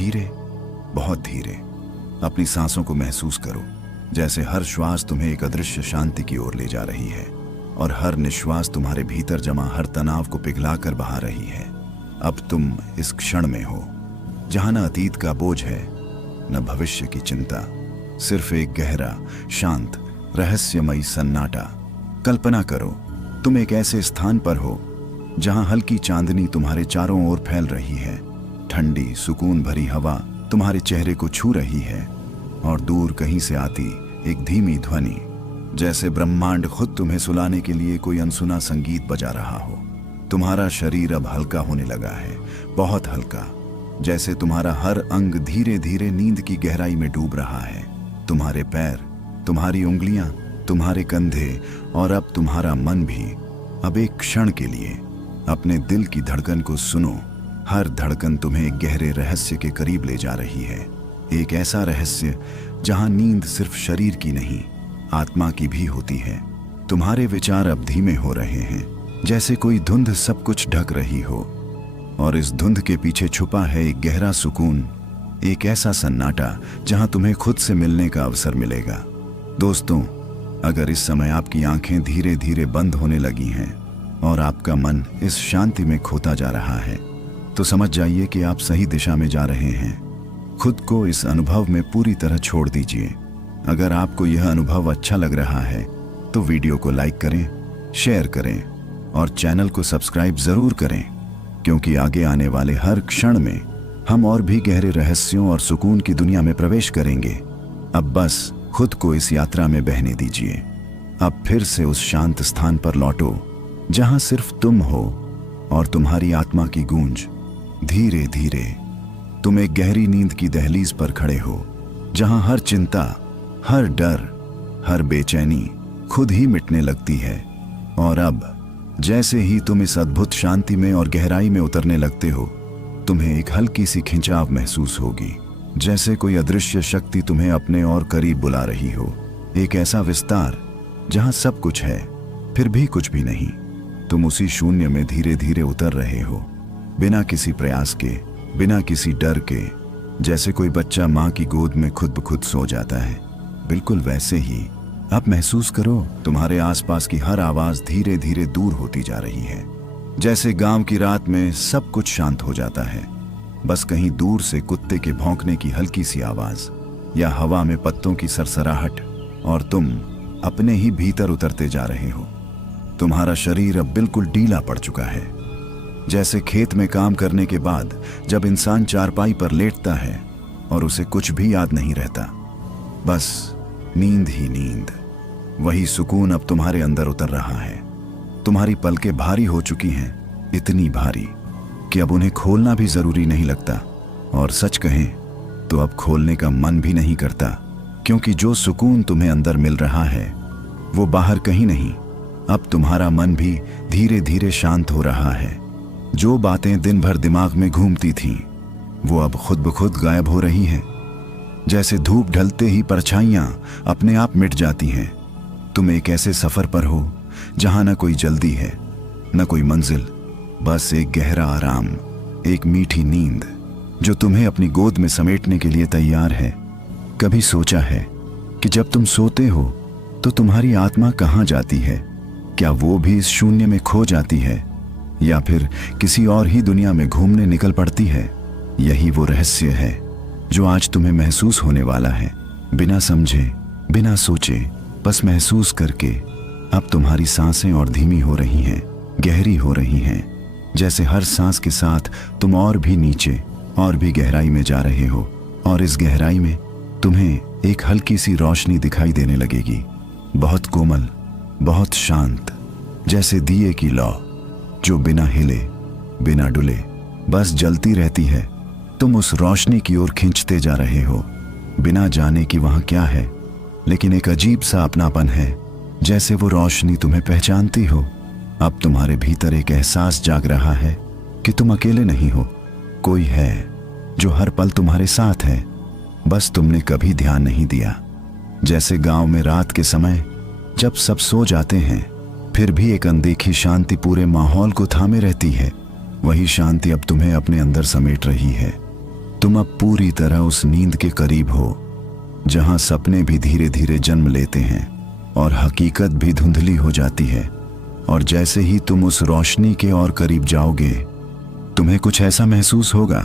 धीरे, बहुत धीरे अपनी सांसों को महसूस करो, जैसे हर श्वास तुम्हें एक अदृश्य शांति की ओर ले जा रही है और हर निश्वास तुम्हारे भीतर जमा हर तनाव को पिघलाकर बहा रही है। अब तुम इस क्षण में हो जहां न अतीत का बोझ है न भविष्य की चिंता, सिर्फ एक गहरा, शांत, रहस्यमयी सन्नाटा। कल्पना करो तुम एक ऐसे स्थान पर हो जहां हल्की चांदनी तुम्हारे चारों ओर फैल रही है, ठंडी सुकून भरी हवा तुम्हारे चेहरे को छू रही है और दूर कहीं से आती एक धीमी ध्वनि, जैसे ब्रह्मांड खुद तुम्हें सुलाने के लिए कोई अनसुना संगीत बजा रहा हो। तुम्हारा शरीर अब हल्का होने लगा है, बहुत हल्का, जैसे तुम्हारा हर अंग धीरे धीरे नींद की गहराई में डूब रहा है। तुम्हारे पैर, तुम्हारी उंगलियां, तुम्हारे कंधे और अब तुम्हारा मन भी अब एक क्षण के लिए अपने दिल की धड़कन को सुनो। हर धड़कन तुम्हें एक गहरे रहस्य के करीब ले जा रही है, एक ऐसा रहस्य जहां नींद सिर्फ शरीर की नहीं, आत्मा की भी होती है। तुम्हारे विचार अब धीमे हो रहे हैं, जैसे कोई धुंध सब कुछ ढक रही हो और इस धुंध के पीछे छुपा है एक गहरा सुकून, एक ऐसा सन्नाटा जहां तुम्हें खुद से मिलने का अवसर मिलेगा। दोस्तों, अगर इस समय आपकी आंखें धीरे धीरे बंद होने लगी हैं और आपका मन इस शांति में खोता जा रहा है, तो समझ जाइए कि आप सही दिशा में जा रहे हैं। खुद को इस अनुभव में पूरी तरह छोड़ दीजिए। अगर आपको यह अनुभव अच्छा लग रहा है तो वीडियो को लाइक करें, शेयर करें और चैनल को सब्सक्राइब जरूर करें, क्योंकि आगे आने वाले हर क्षण में हम और भी गहरे रहस्यों और सुकून की दुनिया में प्रवेश करेंगे। अब बस खुद को इस यात्रा में बहने दीजिए। अब फिर से उस शांत स्थान पर लौटो जहां सिर्फ तुम हो और तुम्हारी आत्मा की गूंज। धीरे धीरे तुम एक गहरी नींद की दहलीज पर खड़े हो, जहां हर चिंता, हर डर, हर बेचैनी खुद ही मिटने लगती है। और अब जैसे ही तुम इस अद्भुत शांति में और गहराई में उतरने लगते हो, तुम्हें एक हल्की सी खिंचाव महसूस होगी, जैसे कोई अदृश्य शक्ति तुम्हें अपने और करीब बुला रही हो। एक ऐसा विस्तार जहां सब कुछ है फिर भी कुछ भी नहीं। तुम उसी शून्य में धीरे धीरे उतर रहे हो, बिना किसी प्रयास के, बिना किसी डर के, जैसे कोई बच्चा माँ की गोद में खुद ब खुद सो जाता है। बिल्कुल वैसे ही अब महसूस करो तुम्हारे आसपास की हर आवाज धीरे धीरे दूर होती जा रही है, जैसे गांव की रात में सब कुछ शांत हो जाता है, बस कहीं दूर से कुत्ते के भौंकने की हल्की सी आवाज या हवा में पत्तों की सरसराहट, और तुम अपने ही भीतर उतरते जा रहे हो। तुम्हारा शरीर अब बिल्कुल ढीला पड़ चुका है, जैसे खेत में काम करने के बाद जब इंसान चारपाई पर लेटता है और उसे कुछ भी याद नहीं रहता, बस नींद ही नींद। वही सुकून अब तुम्हारे अंदर उतर रहा है। तुम्हारी पलकें भारी हो चुकी हैं, इतनी भारी कि अब उन्हें खोलना भी जरूरी नहीं लगता, और सच कहें तो अब खोलने का मन भी नहीं करता, क्योंकि जो सुकून तुम्हें अंदर मिल रहा है वो बाहर कहीं नहीं। अब तुम्हारा मन भी धीरे धीरे शांत हो रहा है। जो बातें दिन भर दिमाग में घूमती थीं वो अब खुद ब खुद गायब हो रही हैं, जैसे धूप ढलते ही परछाइयां अपने आप मिट जाती हैं। तुम एक ऐसे सफर पर हो जहां न कोई जल्दी है, न कोई मंजिल, बस एक गहरा आराम, एक मीठी नींद जो तुम्हें अपनी गोद में समेटने के लिए तैयार है। कभी सोचा है कि जब तुम सोते हो तो तुम्हारी आत्मा कहाँ जाती है? क्या वो भी इस शून्य में खो जाती है या फिर किसी और ही दुनिया में घूमने निकल पड़ती है? यही वो रहस्य है जो आज तुम्हें महसूस होने वाला है। बिना समझे, बिना सोचे, बस महसूस करके अब तुम्हारी सांसें और धीमी हो रही हैं, गहरी हो रही हैं, जैसे हर सांस के साथ तुम और भी नीचे और भी गहराई में जा रहे हो। और इस गहराई में तुम्हें एक हल्की सी रोशनी दिखाई देने लगेगी, बहुत कोमल, बहुत शांत, जैसे दिए की लौ जो बिना हिले, बिना डुले बस जलती रहती है। तुम उस रोशनी की ओर खींचते जा रहे हो, बिना जाने कि वहां क्या है, लेकिन एक अजीब सा अपनापन है, जैसे वो रोशनी तुम्हें पहचानती हो। अब तुम्हारे भीतर एक एहसास जाग रहा है कि तुम अकेले नहीं हो, कोई है जो हर पल तुम्हारे साथ है, बस तुमने कभी ध्यान नहीं दिया। जैसे गांव में रात के समय जब सब सो जाते हैं फिर भी एक अनदेखी शांति पूरे माहौल को थामे रहती है, वही शांति अब तुम्हें अपने अंदर समेट रही है। तुम अब पूरी तरह उस नींद के करीब हो जहां सपने भी धीरे धीरे जन्म लेते हैं और हकीकत भी धुंधली हो जाती है। और जैसे ही तुम उस रोशनी के और करीब जाओगे, तुम्हें कुछ ऐसा महसूस होगा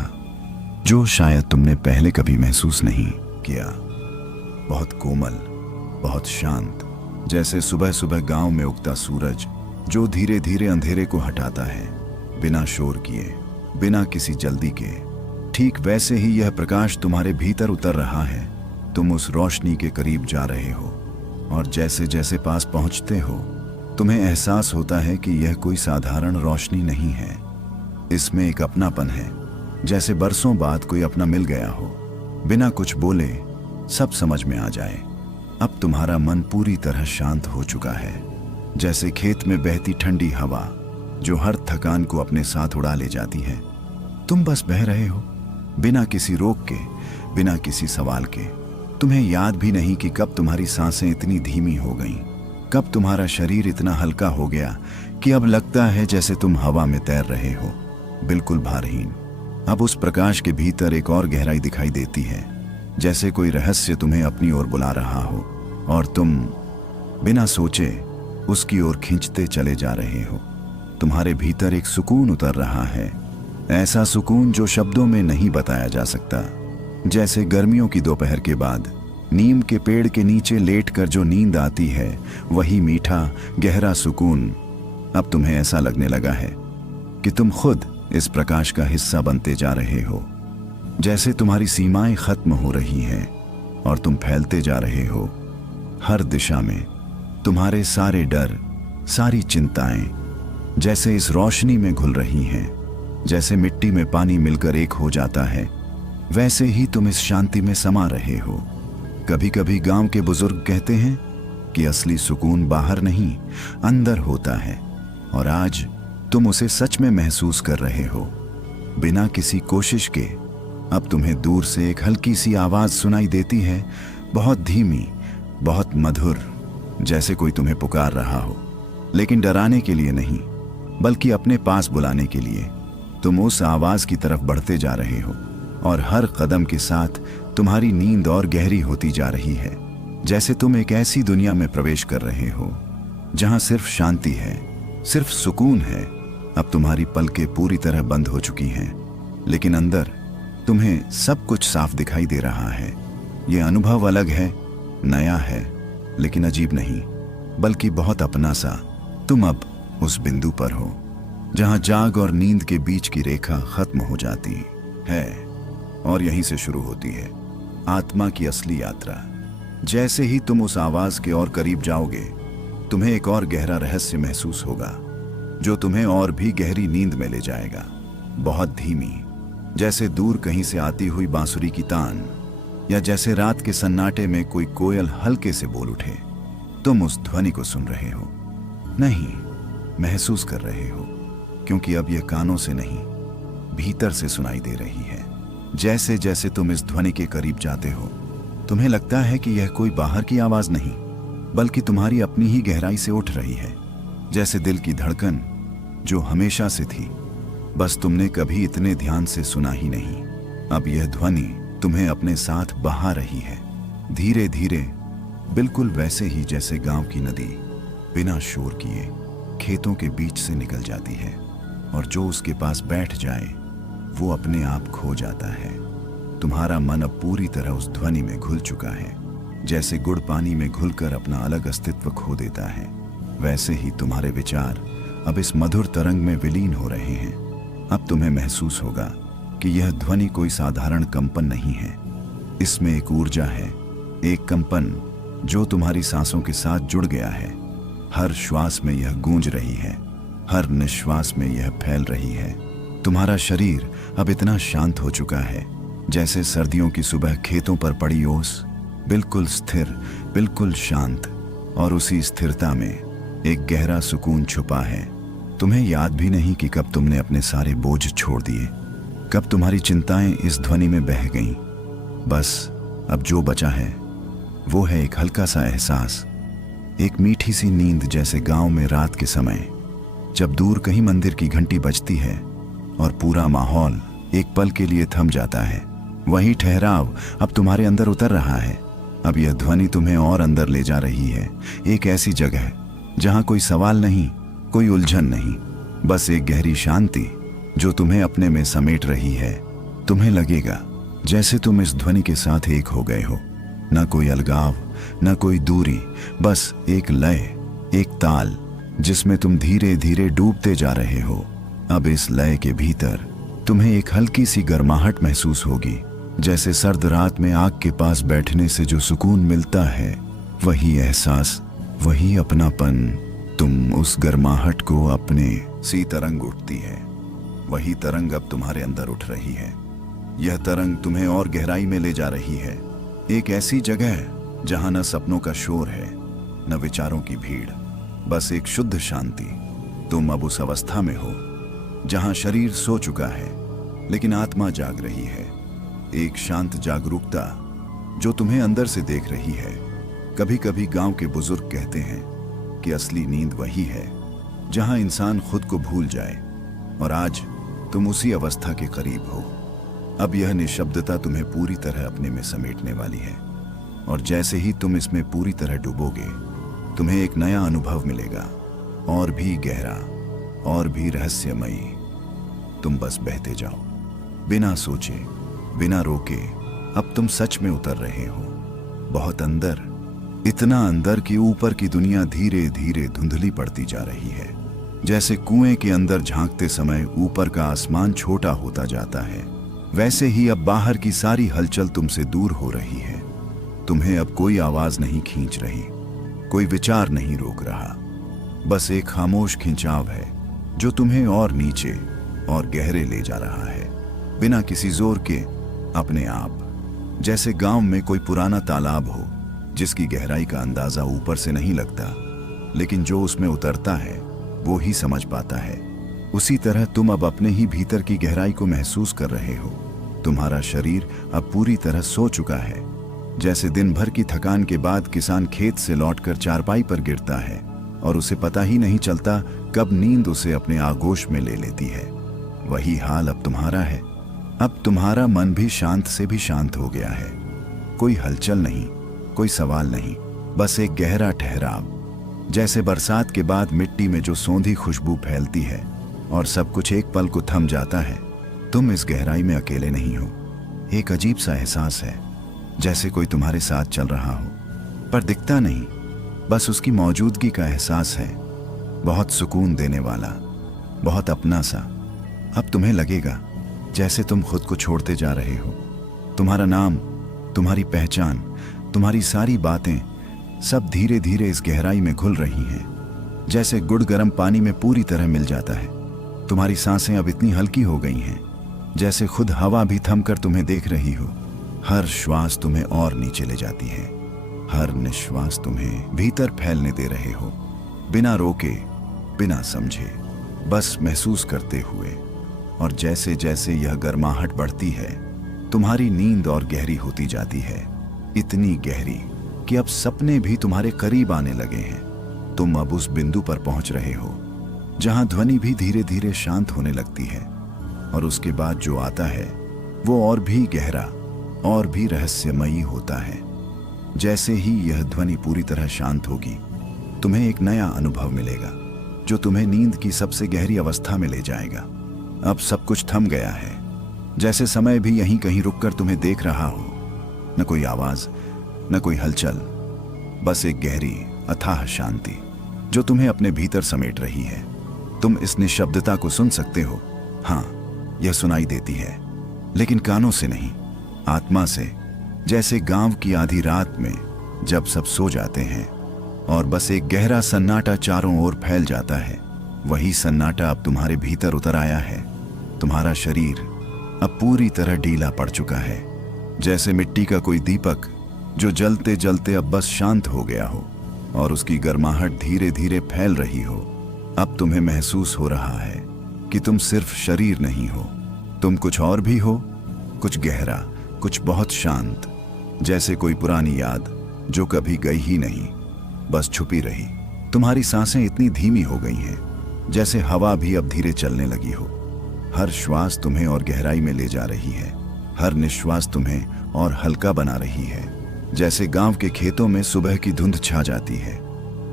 जो शायद तुमने पहले कभी महसूस नहीं किया। बहुत कोमल, बहुत शांत, जैसे सुबह सुबह गांव में उगता सूरज जो धीरे धीरे अंधेरे को हटाता है, बिना शोर किए, बिना किसी जल्दी के। ठीक वैसे ही यह प्रकाश तुम्हारे भीतर उतर रहा है। तुम उस रोशनी के करीब जा रहे हो और जैसे जैसे पास पहुंचते हो, तुम्हें एहसास होता है कि यह कोई साधारण रोशनी नहीं है। इसमें एक अपनापन है, जैसे बरसों बाद कोई अपना मिल गया हो। बिना कुछ बोले सब समझ में आ जाए। अब तुम्हारा मन पूरी तरह शांत हो चुका है, जैसे खेत में बहती ठंडी हवा जो हर थकान को अपने साथ उड़ा ले जाती है। तुम बस बह रहे हो, बिना किसी रोक के, बिना किसी सवाल के। तुम्हें याद भी नहीं कि कब तुम्हारी सांसें इतनी धीमी हो गईं, कब तुम्हारा शरीर इतना हल्का हो गया कि अब लगता है जैसे तुम हवा में तैर रहे हो, बिल्कुल भारहीन। अब उस प्रकाश के भीतर एक और गहराई दिखाई देती है, जैसे कोई रहस्य तुम्हें अपनी ओर बुला रहा हो और तुम बिना सोचे उसकी ओर खींचते चले जा रहे हो। तुम्हारे भीतर एक सुकून उतर रहा है, ऐसा सुकून जो शब्दों में नहीं बताया जा सकता। जैसे गर्मियों की दोपहर के बाद नीम के पेड़ के नीचे लेटकर जो नींद आती है, वही मीठा गहरा सुकून अब तुम्हें ऐसा लगने लगा है कि तुम खुद इस प्रकाश का हिस्सा बनते जा रहे हो। जैसे तुम्हारी सीमाएं खत्म हो रही हैं और तुम फैलते जा रहे हो हर दिशा में। तुम्हारे सारे डर, सारी चिंताएं जैसे इस रोशनी में घुल रही हैं। जैसे मिट्टी में पानी मिलकर एक हो जाता है, वैसे ही तुम इस शांति में समा रहे हो। कभी कभी गांव के बुजुर्ग कहते हैं कि असली सुकून बाहर नहीं, अंदर होता है, और आज तुम उसे सच में महसूस कर रहे हो। बिना किसी कोशिश के अब तुम्हें दूर से एक हल्की सी आवाज सुनाई देती है, बहुत धीमी, बहुत मधुर, जैसे कोई तुम्हें पुकार रहा हो, लेकिन डराने के लिए नहीं, बल्कि अपने पास बुलाने के लिए। तुम उस आवाज की तरफ बढ़ते जा रहे हो और हर कदम के साथ तुम्हारी नींद और गहरी होती जा रही है। जैसे तुम एक ऐसी दुनिया में प्रवेश कर रहे हो जहां सिर्फ शांति है, सिर्फ सुकून है। अब तुम्हारी पलकें पूरी तरह बंद हो चुकी हैं, लेकिन अंदर तुम्हें सब कुछ साफ दिखाई दे रहा है। यह अनुभव अलग है, नया है, लेकिन अजीब नहीं, बल्कि बहुत अपना सा। तुम अब उस बिंदु पर हो जहां जाग और नींद के बीच की रेखा खत्म हो जाती है और यहीं से शुरू होती है आत्मा की असली यात्रा। जैसे ही तुम उस आवाज के और करीब जाओगे, तुम्हें एक और गहरा रहस्य महसूस होगा जो तुम्हें और भी गहरी नींद में ले जाएगा। बहुत धीमी, जैसे दूर कहीं से आती हुई बांसुरी की तान, या जैसे रात के सन्नाटे में कोई कोयल हल्के से बोल उठे। तुम उस ध्वनि को सुन रहे हो, नहीं, महसूस कर रहे हो, क्योंकि अब यह कानों से नहीं, भीतर से सुनाई दे रही है। जैसे जैसे तुम इस ध्वनि के करीब जाते हो, तुम्हें लगता है कि यह कोई बाहर की आवाज नहीं, बल्कि तुम्हारी अपनी ही गहराई से उठ रही है। जैसे दिल की धड़कन जो हमेशा से थी, बस तुमने कभी इतने ध्यान से सुना ही नहीं। अब यह ध्वनि तुम्हें अपने साथ बहा रही है, धीरे धीरे, बिल्कुल वैसे ही जैसे गांव की नदी बिना शोर किए खेतों के बीच से निकल जाती है, और जो उसके पास बैठ जाए वो अपने आप खो जाता है। तुम्हारा मन अब पूरी तरह उस ध्वनि में घुल चुका है। जैसे गुड़ पानी में घुलकर अपना अलग अस्तित्व खो देता है, वैसे ही तुम्हारे विचार अब इस मधुर तरंग में विलीन हो रहे हैं। अब तुम्हें महसूस होगा कि यह ध्वनि कोई साधारण कंपन नहीं है। इसमें एक ऊर्जा है, एक कंपन जो तुम्हारी सांसों के साथ जुड़ गया है। हर श्वास में यह गूंज रही है, हर निश्वास में यह फैल रही है। तुम्हारा शरीर अब इतना शांत हो चुका है, जैसे सर्दियों की सुबह खेतों पर पड़ी ओस, बिल्कुल स्थिर, बिल्कुल शांत, और उसी स्थिरता में एक गहरा सुकून छुपा है। तुम्हें याद भी नहीं कि कब तुमने अपने सारे बोझ छोड़ दिए, कब तुम्हारी चिंताएं इस ध्वनि में बह गईं। बस अब जो बचा है वो है एक हल्का सा एहसास, एक मीठी सी नींद, जैसे गांव में रात के समय जब दूर कहीं मंदिर की घंटी बजती है और पूरा माहौल एक पल के लिए थम जाता है। वही ठहराव अब तुम्हारे अंदर उतर रहा है। अब यह ध्वनि तुम्हें और अंदर ले जा रही है, एक ऐसी जगह जहां कोई सवाल नहीं, कोई उलझन नहीं, बस एक गहरी शांति जो तुम्हें अपने में समेट रही है। तुम्हें लगेगा जैसे तुम इस ध्वनि के साथ एक हो गए हो, ना कोई अलगाव, ना कोई दूरी, बस एक लय, एक ताल जिसमें तुम धीरे धीरे डूबते जा रहे हो। अब इस लय के भीतर तुम्हें एक हल्की सी गर्माहट महसूस होगी, जैसे सर्द रात में आग के पास बैठने से जो सुकून मिलता है, वही एहसास, वही अपनापन। तुम उस गर्माहट को अपने सी तरंग उठती है, वही तरंग अब तुम्हारे अंदर उठ रही है। यह तरंग तुम्हें और गहराई में ले जा रही है, एक ऐसी जगह जहां न सपनों का शोर है, न विचारों की भीड़, बस एक शुद्ध शांति। तुम अब उस अवस्था में हो जहां शरीर सो चुका है लेकिन आत्मा जाग रही है, एक शांत जागरूकता जो तुम्हें अंदर से देख रही है। कभी कभी गांव के बुजुर्ग कहते हैं कि असली नींद वही है जहां इंसान खुद को भूल जाए, और आज तुम उसी अवस्था के करीब हो। अब यह निशब्दता तुम्हें पूरी तरह अपने में समेटने वाली है, और जैसे ही तुम इसमें पूरी तरह डूबोगे, तुम्हें एक नया अनुभव मिलेगा, और भी गहरा, और भी रहस्यमयी। तुम बस बहते जाओ, बिना सोचे, बिना रोके। अब तुम सच में उतर रहे हो, बहुत अंदर, इतना अंदर कि ऊपर की दुनिया धीरे धीरे धुंधली पड़ती जा रही है। जैसे कुएं के अंदर झांकते समय ऊपर का आसमान छोटा होता जाता है, वैसे ही अब बाहर की सारी हलचल तुमसे दूर हो रही है। तुम्हें अब कोई आवाज नहीं खींच रही, कोई विचार नहीं रोक रहा, बस एक खामोश खिंचाव है जो तुम्हें और नीचे और गहरे ले जा रहा है, बिना किसी जोर के, अपने आप। जैसे गांव में कोई पुराना तालाब हो जिसकी गहराई का अंदाजा ऊपर से नहीं लगता, लेकिन जो उसमें उतरता है वो ही समझ पाता है। उसी तरह तुम अब अपने ही भीतर की गहराई को महसूस कर रहे हो। तुम्हारा शरीर अब पूरी तरह सो चुका है, जैसे दिन भर की थकान के बाद किसान खेत से लौटकर चारपाई पर गिरता है और उसे पता ही नहीं चलता कब नींद उसे अपने आगोश में ले लेती है। वही हाल अब तुम्हारा है। अब तुम्हारा मन भी शांत से भी शांत हो गया है। कोई हलचल नहीं, कोई सवाल नहीं, बस एक गहरा ठहराव, जैसे बरसात के बाद मिट्टी में जो सौंधी खुशबू फैलती है और सब कुछ एक पल को थम जाता है। तुम इस गहराई में अकेले नहीं हो। एक अजीब सा एहसास है, जैसे कोई तुम्हारे साथ चल रहा हो, पर दिखता नहीं, बस उसकी मौजूदगी का एहसास है। बहुत सुकून देने वाला, बहुत अपना सा। अब तुम्हें लगेगा जैसे तुम खुद को छोड़ते जा रहे हो। तुम्हारा नाम, तुम्हारी पहचान, तुम्हारी सारी बातें सब धीरे धीरे इस गहराई में घुल रही हैं, जैसे गुड़ गर्म पानी में पूरी तरह मिल जाता है। तुम्हारी सांसें अब इतनी हल्की हो गई हैं, जैसे खुद हवा भी थमकर तुम्हें देख रही हो। हर श्वास तुम्हें और नीचे ले जाती है, हर निश्वास तुम्हें भीतर फैलने दे रहे हो, बिना रोके, बिना समझे, बस महसूस करते हुए। और जैसे जैसे यह गर्माहट बढ़ती है, तुम्हारी नींद और गहरी होती जाती है, इतनी गहरी कि अब सपने भी तुम्हारे करीब आने लगे हैं। तुम अब उस बिंदु पर पहुंच रहे हो जहां ध्वनि भी धीरे धीरे शांत होने लगती है, और उसके बाद जो आता है वो और भी गहरा, और भी रहस्यमयी होता है। जैसे ही यह ध्वनि पूरी तरह शांत होगी, तुम्हें एक नया अनुभव मिलेगा जो तुम्हें नींद की सबसे गहरी अवस्था में ले जाएगा। अब सब कुछ थम गया है, जैसे समय भी यहीं कहीं रुककर तुम्हें देख रहा हो। न कोई आवाज, न कोई हलचल, बस एक गहरी अथाह शांति जो तुम्हें अपने भीतर समेट रही है। तुम इस निशब्दता को सुन सकते हो। हाँ, यह सुनाई देती है, लेकिन कानों से नहीं, आत्मा से। जैसे गांव की आधी रात में जब सब सो जाते हैं और बस एक गहरा सन्नाटा चारों ओर फैल जाता है, वही सन्नाटा अब तुम्हारे भीतर उतर आया है। तुम्हारा शरीर अब पूरी तरह ढीला पड़ चुका है, जैसे मिट्टी का कोई दीपक जो जलते जलते अब बस शांत हो गया हो, और उसकी गर्माहट धीरे धीरे फैल रही हो। अब तुम्हें महसूस हो रहा है कि तुम सिर्फ शरीर नहीं हो, तुम कुछ और भी हो, कुछ गहरा, कुछ बहुत शांत, जैसे कोई पुरानी याद जो कभी गई ही नहीं, बस छुपी रही। तुम्हारी सांसें इतनी धीमी हो गई हैं जैसे हवा भी अब धीरे चलने लगी हो। हर श्वास तुम्हें और गहराई में ले जा रही है, हर निश्वास तुम्हें और हल्का बना रही है। जैसे गांव के खेतों में सुबह की धुंध छा जाती है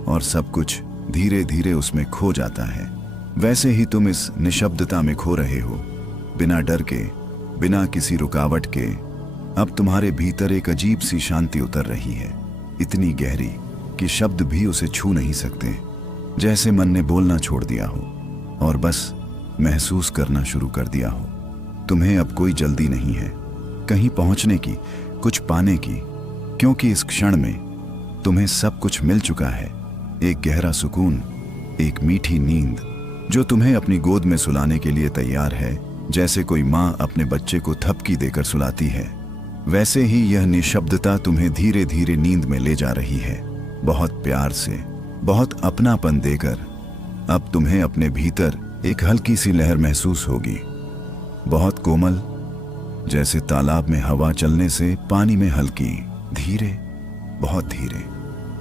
और सब कुछ धीरे धीरे उसमें खो जाता है, वैसे ही तुम इस निशब्दता में खो रहे हो, बिना डर के, बिना किसी रुकावट के। अब तुम्हारे भीतर एक अजीब सी शांति उतर रही है, इतनी गहरी कि शब्द भी उसे छू नहीं सकते। जैसे मन ने बोलना छोड़ दिया हो और बस महसूस करना शुरू कर दिया हो। तुम्हें अब कोई जल्दी नहीं है कहीं पहुंचने की, कुछ पाने की, क्योंकि इस क्षण में तुम्हें सब कुछ मिल चुका है। एक गहरा सुकून, एक मीठी नींद जो तुम्हें अपनी गोद में सुलाने के लिए तैयार है। जैसे कोई माँ अपने बच्चे को थपकी देकर सुलाती है, वैसे ही यह निशब्दता तुम्हें धीरे धीरे नींद में ले जा रही है, बहुत प्यार से, बहुत अपनापन देकर। अब तुम्हें अपने भीतर एक हल्की सी लहर महसूस होगी, बहुत कोमल, जैसे तालाब में हवा चलने से पानी में हल्की, धीरे, बहुत धीरे।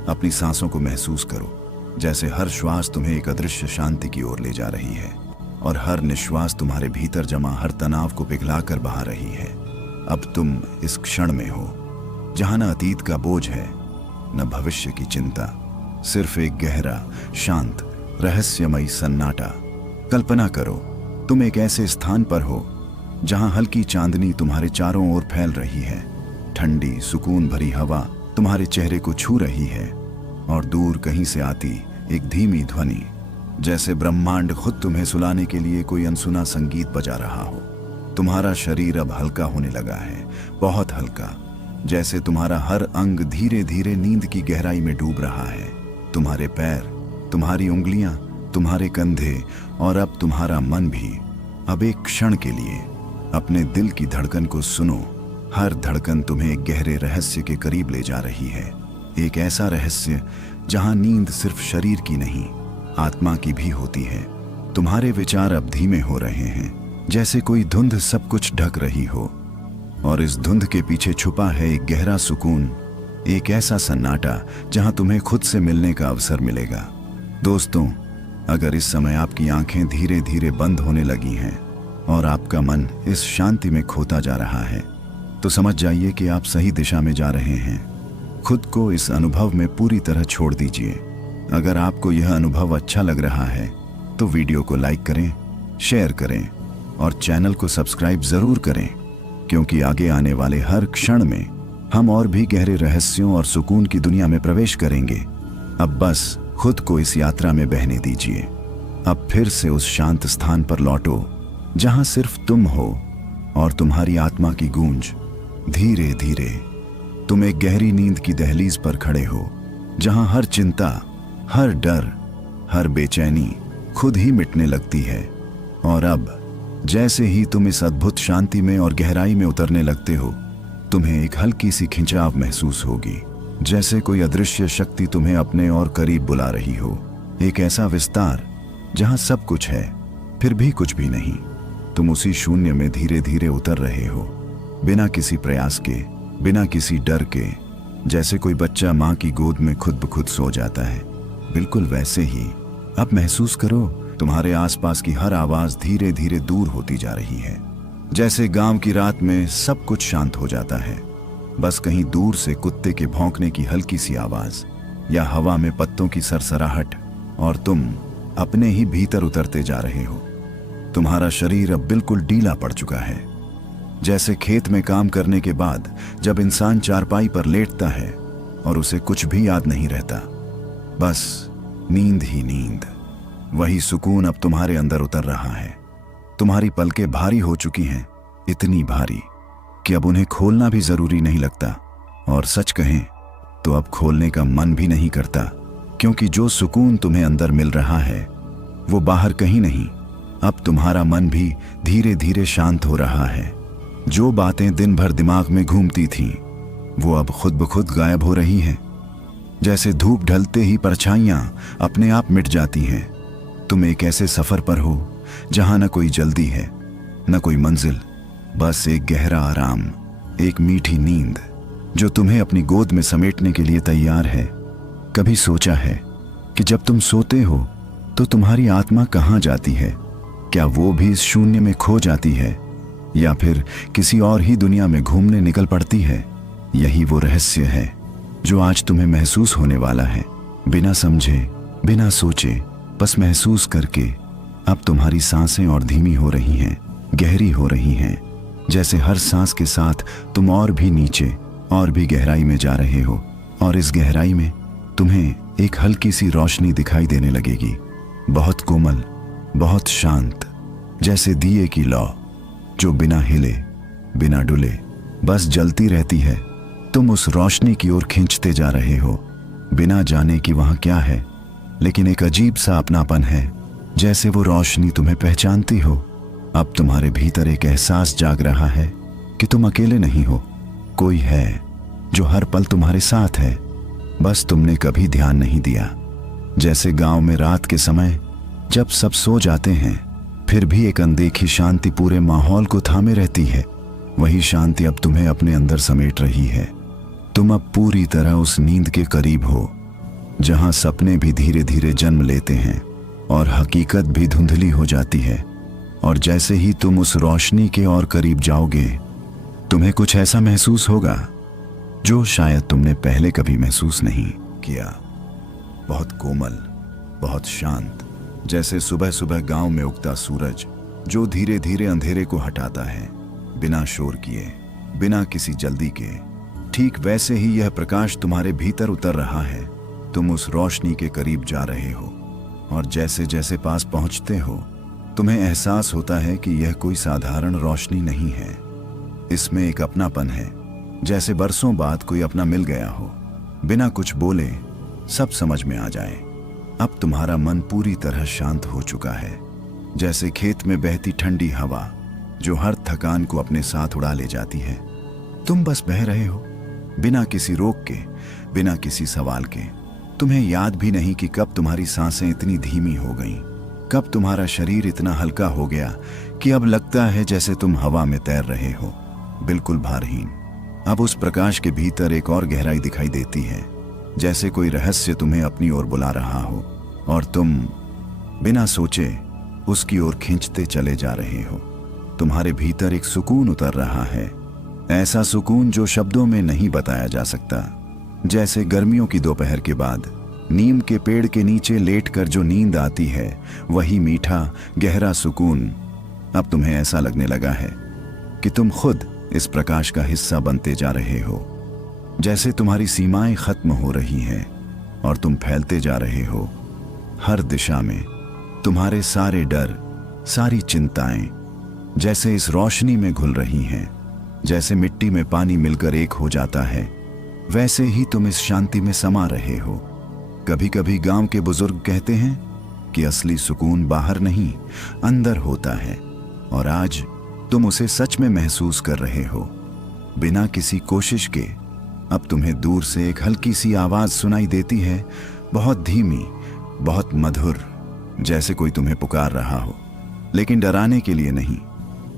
अपनी सांसों को महसूस करो, जैसे हर श्वास तुम्हें एक अदृश्य शांति की ओर ले जा रही है और हर निश्वास तुम्हारे भीतर जमा हर तनाव को पिघलाकर बहा रही है। अब तुम इस क्षण में हो जहां न अतीत का बोझ है, न भविष्य की चिंता, सिर्फ एक गहरा, शांत, रहस्यमयी सन्नाटा। कल्पना करो, तुम एक ऐसे स्थान पर हो जहां हल्की चांदनी तुम्हारे चारों ओर फैल रही है, ठंडी सुकून भरी हवा तुम्हारे चेहरे को छू रही है और दूर कहीं से आती एक धीमी ध्वनि, जैसे ब्रह्मांड खुद तुम्हें सुलाने के लिए कोई अनसुना संगीत बजा रहा हो। तुम्हारा शरीर अब हल्का होने लगा है, बहुत हल्का, जैसे तुम्हारा हर अंग धीरे धीरे नींद की गहराई में डूब रहा है। तुम्हारे पैर, तुम्हारी उंगलियां, तुम्हारे कंधे और अब तुम्हारा मन भी। अब एक क्षण के लिए अपने दिल की धड़कन को सुनो। हर धड़कन तुम्हें एक गहरे रहस्य के करीब ले जा रही है, एक ऐसा रहस्य जहां नींद सिर्फ शरीर की नहीं, आत्मा की भी होती है। तुम्हारे विचार अब धीमे हो रहे हैं, जैसे कोई धुंध सब कुछ ढक रही हो और इस धुंध के पीछे छुपा है एक गहरा सुकून, एक ऐसा सन्नाटा जहां तुम्हें खुद से मिलने का अवसर मिलेगा। दोस्तों, अगर इस समय आपकी आंखें धीरे धीरे बंद होने लगी हैं और आपका मन इस शांति में खोता जा रहा है, तो समझ जाइए कि आप सही दिशा में जा रहे हैं। खुद को इस अनुभव में पूरी तरह छोड़ दीजिए। अगर आपको यह अनुभव अच्छा लग रहा है तो वीडियो को लाइक करें, शेयर करें और चैनल को सब्सक्राइब जरूर करें, क्योंकि आगे आने वाले हर क्षण में हम और भी गहरे रहस्यों और सुकून की दुनिया में प्रवेश करेंगे। अब बस खुद को इस यात्रा में बहने दीजिए। अब फिर से उस शांत स्थान पर लौटो जहां सिर्फ तुम हो और तुम्हारी आत्मा की गूंज। धीरे धीरे तुम एक गहरी नींद की दहलीज पर खड़े हो, जहां हर चिंता, हर डर, हर बेचैनी खुद ही मिटने लगती है। और अब जैसे ही तुम इस अद्भुत शांति में और गहराई में उतरने लगते हो, तुम्हें एक हल्की सी खिंचाव महसूस होगी, जैसे कोई अदृश्य शक्ति तुम्हें अपने और करीब बुला रही हो। एक ऐसा विस्तार जहां सब कुछ है फिर भी कुछ भी नहीं। तुम उसी शून्य में धीरे धीरे उतर रहे हो, बिना किसी प्रयास के, बिना किसी डर के। जैसे कोई बच्चा माँ की गोद में खुद ब खुद सो जाता है, बिल्कुल वैसे ही अब महसूस करो तुम्हारे आसपास की हर आवाज धीरे धीरे दूर होती जा रही है। जैसे गांव की रात में सब कुछ शांत हो जाता है, बस कहीं दूर से कुत्ते के भौंकने की हल्की सी आवाज या हवा में पत्तों की सरसराहट, और तुम अपने ही भीतर उतरते जा रहे हो। तुम्हारा शरीर अब बिल्कुल ढीला पड़ चुका है, जैसे खेत में काम करने के बाद जब इंसान चारपाई पर लेटता है और उसे कुछ भी याद नहीं रहता, बस नींद ही नींद। वही सुकून अब तुम्हारे अंदर उतर रहा है। तुम्हारी पलकें भारी हो चुकी हैं, इतनी भारी कि अब उन्हें खोलना भी जरूरी नहीं लगता, और सच कहें तो अब खोलने का मन भी नहीं करता, क्योंकि जो सुकून तुम्हें अंदर मिल रहा है वो बाहर कहीं नहीं। अब तुम्हारा मन भी धीरे धीरे शांत हो रहा है। जो बातें दिन भर दिमाग में घूमती थीं वो अब खुद ब खुद गायब हो रही हैं। जैसे धूप ढलते ही परछाइयां अपने आप मिट जाती हैं। तुम एक ऐसे सफर पर हो जहां न कोई जल्दी है, न कोई मंजिल, बस एक गहरा आराम, एक मीठी नींद जो तुम्हें अपनी गोद में समेटने के लिए तैयार है। कभी सोचा है कि जब तुम सोते हो तो तुम्हारी आत्मा कहाँ जाती है? क्या वो भी इस शून्य में खो जाती है? या फिर किसी और ही दुनिया में घूमने निकल पड़ती है? यही वो रहस्य है जो आज तुम्हें महसूस होने वाला है। बिना समझे, बिना सोचे, बस महसूस करके अब तुम्हारी सांसें और धीमी हो रही हैं, गहरी हो रही हैं। जैसे हर सांस के साथ तुम और भी नीचे और भी गहराई में जा रहे हो, और इस गहराई में तुम्हें एक हल्की सी रोशनी दिखाई देने लगेगी, बहुत कोमल, बहुत शांत, जैसे दिए की लौ जो बिना हिले, बिना डुले बस जलती रहती है। तुम उस रोशनी की ओर खींचते जा रहे हो, बिना जाने कि वहां क्या है, लेकिन एक अजीब सा अपनापन है, जैसे वो रोशनी तुम्हें पहचानती हो। अब तुम्हारे भीतर एक एहसास जाग रहा है कि तुम अकेले नहीं हो, कोई है जो हर पल तुम्हारे साथ है, बस तुमने कभी ध्यान नहीं दिया। जैसे गांव में रात के समय जब सब सो जाते हैं, फिर भी एक अनदेखी शांति पूरे माहौल को थामे रहती है, वही शांति अब तुम्हें अपने अंदर समेट रही है। तुम अब पूरी तरह उस नींद के करीब हो जहां सपने भी धीरे धीरे जन्म लेते हैं और हकीकत भी धुंधली हो जाती है। और जैसे ही तुम उस रोशनी के और करीब जाओगे, तुम्हें कुछ ऐसा महसूस होगा जो शायद तुमने पहले कभी महसूस नहीं किया। बहुत कोमल, बहुत शांत, जैसे सुबह सुबह गांव में उगता सूरज जो धीरे धीरे अंधेरे को हटाता है, बिना शोर किए, बिना किसी जल्दी के। ठीक वैसे ही यह प्रकाश तुम्हारे भीतर उतर रहा है। तुम उस रोशनी के करीब जा रहे हो, और जैसे जैसे पास पहुंचते हो, तुम्हें एहसास होता है कि यह कोई साधारण रोशनी नहीं है। इसमें एक अपनापन है, जैसे बरसों बाद कोई अपना मिल गया हो, बिना कुछ बोले सब समझ में आ जाए। अब तुम्हारा मन पूरी तरह शांत हो चुका है, जैसे खेत में बहती ठंडी हवा जो हर थकान को अपने साथ उड़ा ले जाती है। तुम बस बह रहे हो, बिना किसी रोक के, बिना किसी सवाल के। तुम्हें याद भी नहीं कि कब तुम्हारी सांसें इतनी धीमी हो गईं, कब तुम्हारा शरीर इतना हल्का हो गया कि अब लगता है जैसे तुम हवा में तैर रहे हो, बिल्कुल भारहीन। अब उस प्रकाश के भीतर एक और गहराई दिखाई देती है, जैसे कोई रहस्य तुम्हें अपनी ओर बुला रहा हो, और तुम बिना सोचे उसकी ओर खींचते चले जा रहे हो। तुम्हारे भीतर एक सुकून उतर रहा है, ऐसा सुकून जो शब्दों में नहीं बताया जा सकता। जैसे गर्मियों की दोपहर के बाद नीम के पेड़ के नीचे लेटकर जो नींद आती है, वही मीठा गहरा सुकून अब तुम्हें ऐसा लगने लगा है कि तुम खुद इस प्रकाश का हिस्सा बनते जा रहे हो। जैसे तुम्हारी सीमाएं खत्म हो रही हैं और तुम फैलते जा रहे हो हर दिशा में। तुम्हारे सारे डर, सारी चिंताएं जैसे इस रोशनी में घुल रही हैं। जैसे मिट्टी में पानी मिलकर एक हो जाता है, वैसे ही तुम इस शांति में समा रहे हो। कभी कभी गांव के बुजुर्ग कहते हैं कि असली सुकून बाहर नहीं, अंदर होता है, और आज तुम उसे सच में महसूस कर रहे हो, बिना किसी कोशिश के। अब तुम्हें दूर से एक हल्की सी आवाज सुनाई देती है, बहुत धीमी, बहुत मधुर, जैसे कोई तुम्हें पुकार रहा हो, लेकिन डराने के लिए नहीं,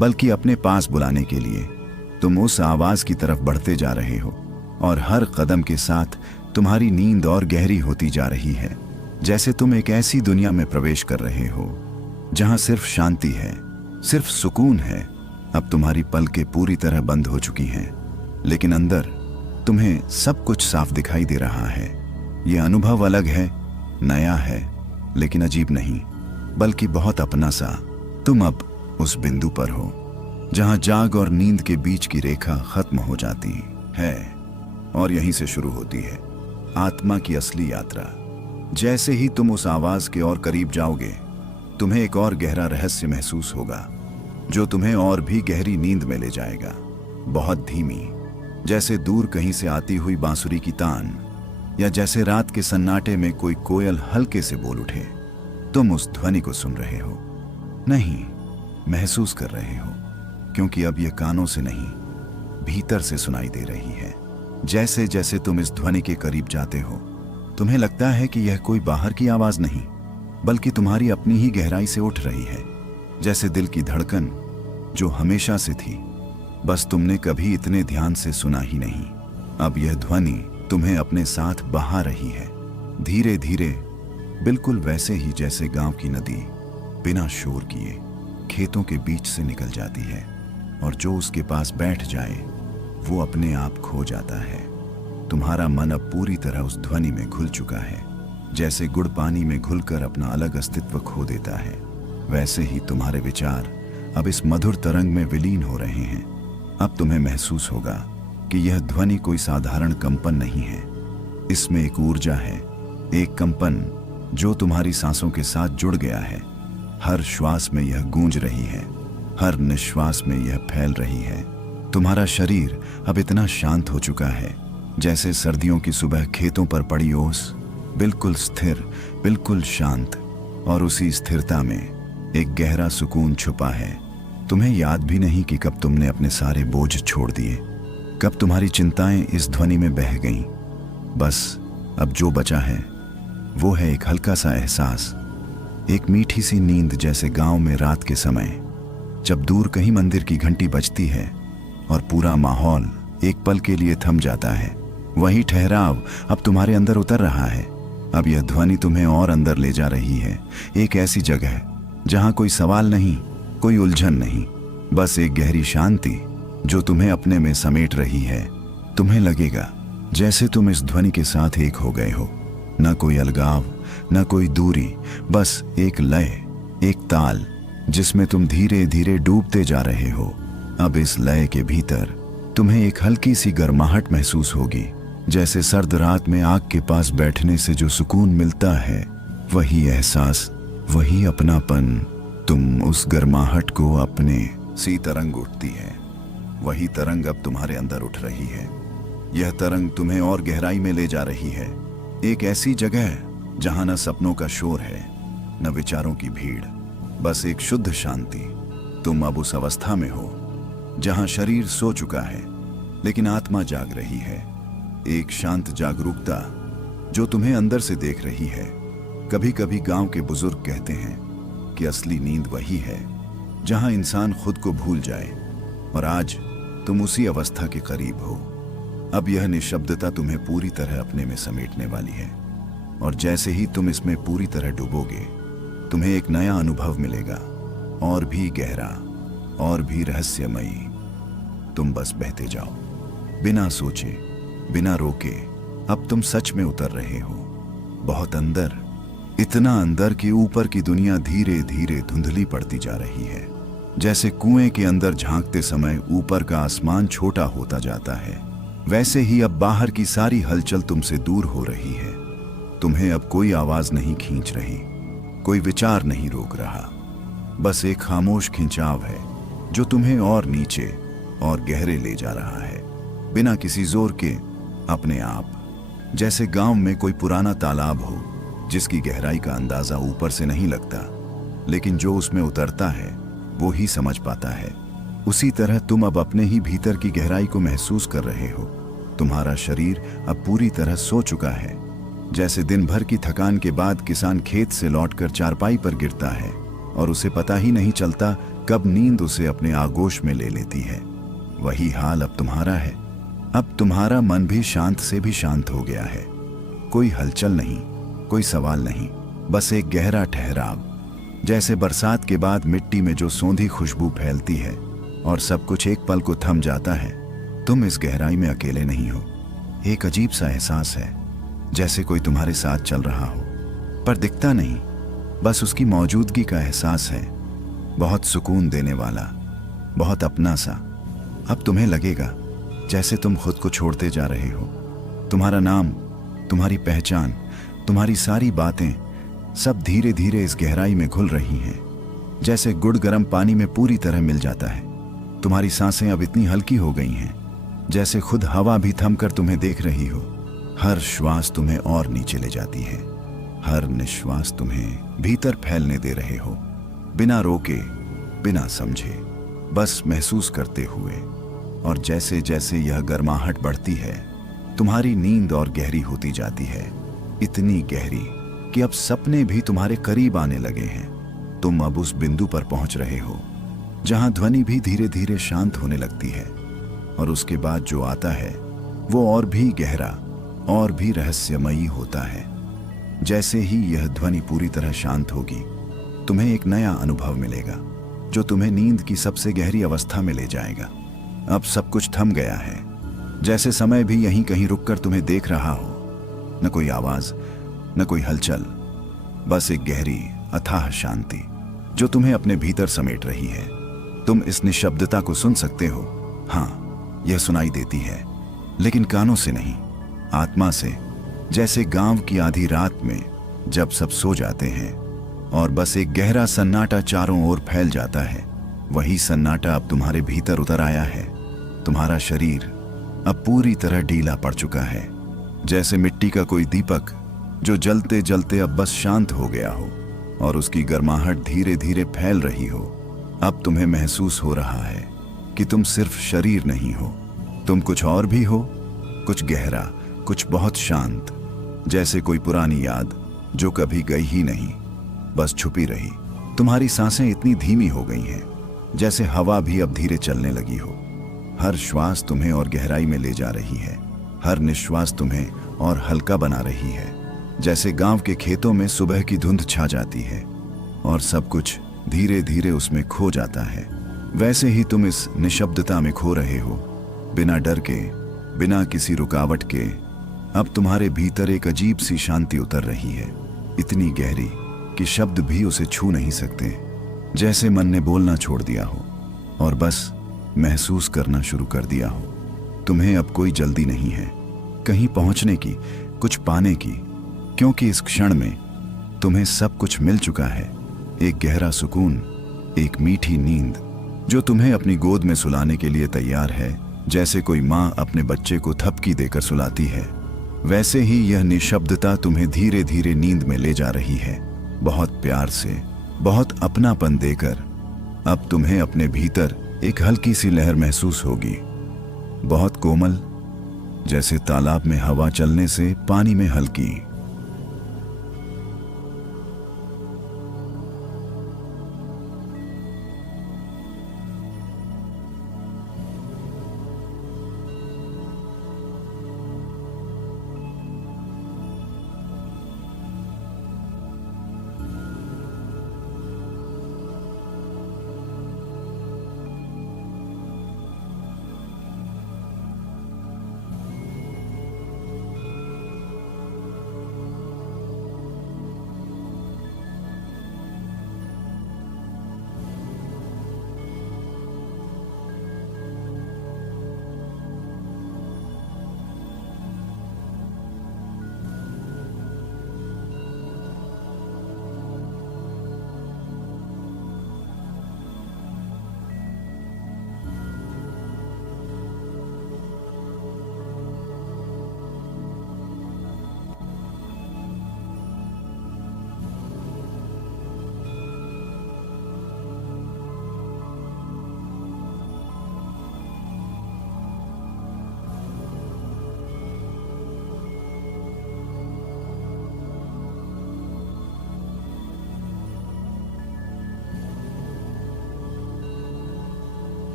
बल्कि अपने पास बुलाने के लिए। तुम उस आवाज की तरफ बढ़ते जा रहे हो, और हर कदम के साथ तुम्हारी नींद और गहरी होती जा रही है। जैसे तुम एक ऐसी दुनिया में प्रवेश कर रहे हो जहां सिर्फ शांति है, सिर्फ सुकून है। अब तुम्हारी पलकें पूरी तरह बंद हो चुकी हैं, लेकिन अंदर तुम्हें सब कुछ साफ दिखाई दे रहा है। यह अनुभव अलग है, नया है, लेकिन अजीब नहीं, बल्कि बहुत अपना सा। तुम अब उस बिंदु पर हो जहां जाग और नींद के बीच की रेखा खत्म हो जाती है, और यहीं से शुरू होती है आत्मा की असली यात्रा। जैसे ही तुम उस आवाज के और करीब जाओगे, तुम्हें एक और गहरा रहस्य महसूस होगा जो तुम्हें और भी गहरी नींद में ले जाएगा। बहुत धीमी, जैसे दूर कहीं से आती हुई बांसुरी की तान, या जैसे रात के सन्नाटे में कोई कोयल हल्के से बोल उठे। तुम उस ध्वनि को सुन रहे हो नहीं, महसूस कर रहे हो, क्योंकि अब यह कानों से नहीं, भीतर से सुनाई दे रही है। जैसे जैसे तुम इस ध्वनि के करीब जाते हो, तुम्हें लगता है कि यह कोई बाहर की आवाज नहीं, बल्कि तुम्हारी अपनी ही गहराई से उठ रही है। जैसे दिल की धड़कन जो हमेशा से थी, बस तुमने कभी इतने ध्यान से सुना ही नहीं। अब यह ध्वनि तुम्हें अपने साथ बहा रही है, धीरे धीरे, बिल्कुल वैसे ही जैसे गांव की नदी बिना शोर किए खेतों के बीच से निकल जाती है। और जो उसके पास बैठ जाए वो अपने आप खो जाता है। तुम्हारा मन अब पूरी तरह उस ध्वनि में घुल चुका है। जैसे गुड़ पानी में घुलकर अपना अलग अस्तित्व खो देता है, वैसे ही तुम्हारे विचार अब इस मधुर तरंग में विलीन हो रहे हैं। अब तुम्हें महसूस होगा कि यह ध्वनि कोई साधारण कंपन नहीं है। इसमें एक ऊर्जा है, एक कंपन जो तुम्हारी सांसों के साथ जुड़ गया है। हर श्वास में यह गूंज रही है, हर निश्वास में यह फैल रही है। तुम्हारा शरीर अब इतना शांत हो चुका है जैसे सर्दियों की सुबह खेतों पर पड़ी ओस, बिल्कुल स्थिर, बिल्कुल शांत। और उसी स्थिरता में एक गहरा सुकून छुपा है। तुम्हें याद भी नहीं कि कब तुमने अपने सारे बोझ छोड़ दिए, कब तुम्हारी चिंताएं इस ध्वनि में बह गईं। बस अब जो बचा है वो है एक हल्का सा एहसास, एक मीठी सी नींद, जैसे गांव में रात के समय जब दूर कहीं मंदिर की घंटी बजती है और पूरा माहौल एक पल के लिए थम जाता है। वही ठहराव अब तुम्हारे अंदर उतर रहा है। अब यह ध्वनि तुम्हें और अंदर ले जा रही है, एक ऐसी जगह जहां कोई सवाल नहीं, कोई उलझन नहीं, बस एक गहरी शांति जो तुम्हें अपने में समेट रही है। तुम्हें लगेगा जैसे तुम इस ध्वनि के साथ एक हो गए हो। न कोई अलगाव, न कोई दूरी, बस एक लय, एक ताल जिसमें तुम धीरे धीरे डूबते जा रहे हो। अब इस लय के भीतर तुम्हें एक हल्की सी गर्माहट महसूस होगी, जैसे सर्द रात में आग के पास बैठने से जो सुकून मिलता है, वही एहसास, वही अपनापन। तुम उस गर्माहट को अपने सी तरंग उठती है, वही तरंग अब तुम्हारे अंदर उठ रही है। यह तरंग तुम्हें और गहराई में ले जा रही है, एक ऐसी जगह जहां न सपनों का शोर है, न विचारों की भीड़, बस एक शुद्ध शांति। तुम अब उस अवस्था में हो जहां शरीर सो चुका है लेकिन आत्मा जाग रही है। एक शांत जागरूकता जो तुम्हें अंदर से देख रही है। कभी कभी गांव के बुजुर्ग कहते हैं कि असली नींद वही है जहां इंसान खुद को भूल जाए, और आज तुम उसी अवस्था के करीब हो। अब यह निशब्दता तुम्हें पूरी तरह अपने में समेटने वाली है, और जैसे ही तुम इसमें पूरी तरह डूबोगे, तुम्हें एक नया अनुभव मिलेगा, और भी गहरा, और भी रहस्यमयी। तुम बस बहते जाओ, बिना सोचे, बिना रोके। अब तुम सच में उतर रहे हो, बहुत अंदर, इतना अंदर कि ऊपर की दुनिया धीरे धीरे धुंधली पड़ती जा रही है। जैसे कुएं के अंदर झांकते समय ऊपर का आसमान छोटा होता जाता है, वैसे ही अब बाहर की सारी हलचल तुमसे दूर हो रही है। तुम्हें अब कोई आवाज नहीं खींच रही, कोई विचार नहीं रोक रहा, बस एक खामोश खिंचाव है जो तुम्हें और नीचे और गहरे ले जा रहा है, बिना किसी जोर के, अपने आप। जैसे गांव में कोई पुराना तालाब हो जिसकी गहराई का अंदाजा ऊपर से नहीं लगता, लेकिन जो उसमें उतरता है वो ही समझ पाता है। उसी तरह तुम अब अपने ही भीतर की गहराई को महसूस कर रहे हो। तुम्हारा शरीर अब पूरी तरह सो चुका है, जैसे दिन भर की थकान के बाद किसान खेत से लौटकर चारपाई पर गिरता है और उसे पता ही नहीं चलता कब नींद उसे अपने आगोश में ले लेती है। वही हाल अब तुम्हारा है। अब तुम्हारा मन भी शांत से भी शांत हो गया है। कोई हलचल नहीं, कोई सवाल नहीं, बस एक गहरा ठहराव, जैसे बरसात के बाद मिट्टी में जो सौंधी खुशबू फैलती है और सब कुछ एक पल को थम जाता है। तुम इस गहराई में अकेले नहीं हो। एक अजीब सा एहसास है, जैसे कोई तुम्हारे साथ चल रहा हो, पर दिखता नहीं, बस उसकी मौजूदगी का एहसास है। बहुत सुकून देने वाला, बहुत अपना सा। अब तुम्हें लगेगा जैसे तुम खुद को छोड़ते जा रहे हो। तुम्हारा नाम, तुम्हारी पहचान, तुम्हारी सारी बातें सब धीरे धीरे इस गहराई में घुल रही हैं, जैसे गुड़ गर्म पानी में पूरी तरह मिल जाता है। तुम्हारी सांसें अब इतनी हल्की हो गई हैं जैसे खुद हवा भी थमकर तुम्हें देख रही हो। हर श्वास तुम्हें और नीचे ले जाती है, हर निश्वास तुम्हें भीतर फैलने दे रहे हो, बिना रोके, बिना समझे, बस महसूस करते हुए। और जैसे जैसे यह गर्माहट बढ़ती है, तुम्हारी नींद और गहरी होती जाती है, इतनी गहरी कि अब सपने भी तुम्हारे करीब आने लगे हैं। तुम अब उस बिंदु पर पहुंच रहे हो जहां ध्वनि भी धीरे धीरे शांत होने लगती है, और उसके बाद जो आता है वो और भी गहरा, और भी रहस्यमयी होता है। जैसे ही यह ध्वनि पूरी तरह शांत होगी, तुम्हें एक नया अनुभव मिलेगा, जो तुम्हें नींद की सबसे गहरी अवस्था में ले जाएगा। अब सब कुछ थम गया है, जैसे समय भी यहीं कहीं रुककर तुम्हें देख रहा हो। न कोई आवाज, न कोई हलचल, बस एक गहरी अथाह शांति जो तुम्हें अपने भीतर समेट रही है। तुम इस निशब्दता को सुन सकते हो। हाँ, यह सुनाई देती है, लेकिन कानों से नहीं, आत्मा से। जैसे गांव की आधी रात में जब सब सो जाते हैं और बस एक गहरा सन्नाटा चारों ओर फैल जाता है, वही सन्नाटा अब तुम्हारे भीतर उतर आया है। तुम्हारा शरीर अब पूरी तरह ढीला पड़ चुका है, जैसे मिट्टी का कोई दीपक जो जलते जलते अब बस शांत हो गया हो और उसकी गर्माहट धीरे धीरे फैल रही हो। अब तुम्हें महसूस हो रहा है कि तुम सिर्फ शरीर नहीं हो, तुम कुछ और भी हो, कुछ गहरा, कुछ बहुत शांत, जैसे कोई पुरानी याद जो कभी गई ही नहीं, बस छुपी रही। तुम्हारी सांसें इतनी धीमी हो गई हैं जैसे हवा भी अब धीरे चलने लगी हो। हर श्वास तुम्हें और गहराई में ले जा रही है, हर निश्वास तुम्हें और हल्का बना रही है। जैसे गांव के खेतों में सुबह की धुंध छा जाती है और सब कुछ धीरे धीरे उसमें खो जाता है, वैसे ही तुम इस निशब्दता में खो रहे हो, बिना डर के, बिना किसी रुकावट के। अब तुम्हारे भीतर एक अजीब सी शांति उतर रही है, इतनी गहरी कि शब्द भी उसे छू नहीं सकते। जैसे मन ने बोलना छोड़ दिया हो और बस महसूस करना शुरू कर दिया हो। तुम्हें अब कोई जल्दी नहीं है कहीं पहुंचने की, कुछ पाने की, क्योंकि इस क्षण में तुम्हें सब कुछ मिल चुका है। एक गहरा सुकून, एक मीठी नींद जो तुम्हें अपनी गोद में सुलाने के लिए तैयार है। जैसे कोई माँ अपने बच्चे को थपकी देकर सुलाती है, वैसे ही यह निशब्दता तुम्हें धीरे धीरे नींद में ले जा रही है, बहुत प्यार से, बहुत अपनापन देकर। अब तुम्हें अपने भीतर एक हल्की सी लहर महसूस होगी, बहुत कोमल, जैसे तालाब में हवा चलने से पानी में हल्की।